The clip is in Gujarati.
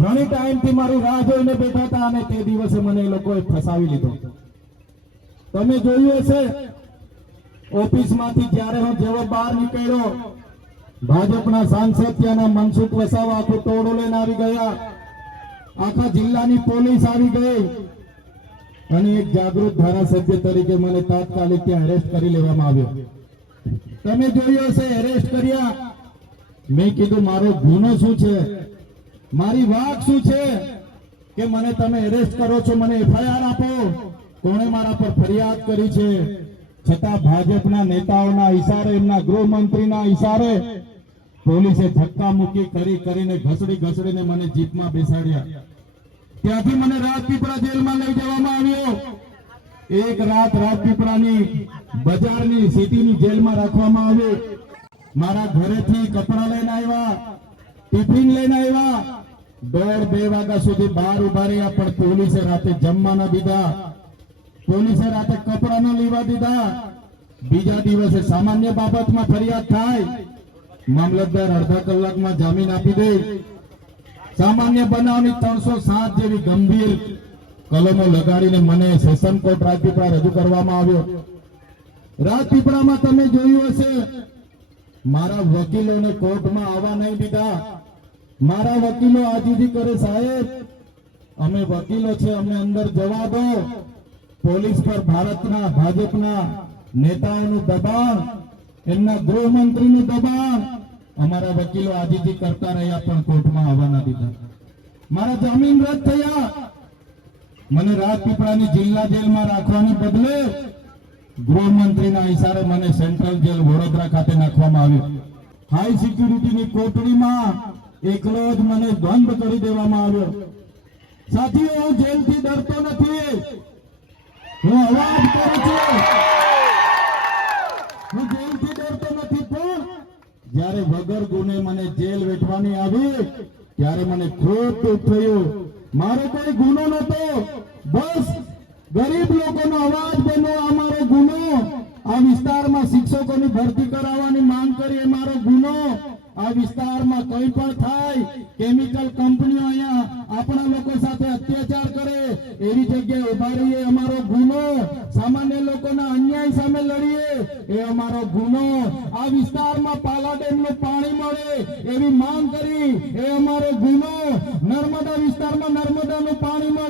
ઘણી ટાઈમથી મારી રાહ જોઈને બેઠા હતા અને તે દિવસે મને એ લોકોએ ફસાવી લીધો. તમે જોયું હશે ઓફિસમાંથી જ્યારે હું જેવો બહાર નીકળ્યો, ભાજપના સાંસદ ત્યાંના મનસુખ વસાવા આખું ટોળું લઈને આવી ગયા, આખા જિલ્લાની પોલીસ આવી ગઈ અને એક જાગૃત ધારાસભ્ય તરીકે મને તાત્કાલિક ત્યાં એરેસ્ટ કરી લેવામાં આવ્યો. તમે જોયું હશે એરેસ્ટ કર્યા. મેં કીધું મારો ગુનો શું છે, મારી વાત શું છે કે મને તમે એરેસ્ટ કરો છો, મને એફઆઈઆર આપો, કોણે મારા પર ફરિયાદ કરી છે. છતાં ભાજપના નેતાઓના ઈશારે, એમના ગૃહમંત્રીના ઈશારે પોલીસે ધક્કા મૂકી કરીને ઘસડીને મને જીપમાં બેસાડ્યા. ત્યાંથી મને રાજપીપળા જેલમાં લઈ જવામાં આવ્યો. એક રાત રાજપીપળાની બજારની સિટીની જેલમાં રાખવામાં આવ્યો. મારા ઘરેથી કપડા લઈને આવ્યા, ટિફિન લઈને આવ્યા. 1:30-2 વાગ્યા સુધી બહાર ઉભા રહ્યા, પણ પોલીસે રાતે જમવા ન દીધા, પોલીસે રાતે કપડા ન લેવા દીધા. બીજા દિવસે સામાન્ય બાબતમાં ફરિયાદ થાય, મામલતદાર અડધા કલાકમાં જામીન આપી દે. સામાન્ય બનાવની 307 જેવી ગંભીર કલમો લગાડીને મને સેશન કોર્ટ રાજપીપળા રજૂ કરવામાં આવ્યો. રાજપીપળામાં તમે જોયું હશે મારા વકીલોને કોર્ટમાં આવવા નહીં દીધા. મારા વકીલો આજીજી કરે, સાહેબ અમે વકીલો છે, અમને અંદર જવા દો. પોલીસ પર ભારતના ભાજપના નેતાઓનું દબાણ, એમના ગૃહમંત્રીનું દબાણ, અમારા વકીલો આજીજી કરતા રહ્યા પણ કોર્ટમાં આવવા ન દીધા. મારા જામીન રદ થયા. મને રાજપીપળાની જિલ્લા જેલમાં રાખવાને બદલે ગૃહમંત્રીના ઈશારે મને સેન્ટ્રલ જેલ વડોદરા ખાતે નાખવામાં આવ્યો. હાઈ સિક્યુરિટીની કોટડીમાં એકલો જ મને બંધ કરી દેવામાં આવ્યો. સાથીઓ, હું જેલથી ડરતો નથી, હું અવાજ કરું છું. હું જેલથી ડરતો નથી, પણ જ્યારે વગર ગુને મને જેલ વેઠવાની આવી ત્યારે મને ખૂબ દુઃખ થયું. મારો કોઈ ગુનો નહોતો, બસ ગરીબ લોકોનો અવાજ બનવો આ મારો ગુનો. આ વિસ્તારમાં શિક્ષકોની ભરતી કરાવવાની માંગ કરી એ મારો ગુનો. આ વિસ્તારમાં કંઈ પણ થાય, કેમિકલ કંપનીઓ અહીંયા આપણા લોકો સાથે અત્યાચાર કરે એવી જગ્યાએ ઉભા રહીએ અમારો ગુનો. સામાન્ય લોકોના અન્યાય સામે લડીએ એ અમારો ગુનો. આ વિસ્તારમાં પાલા ડેમનું પાણી મળે એવી માંગ કરી એ અમારો ગુનો. નર્મદા વિસ્તારમાં નર્મદાનું પાણી મળે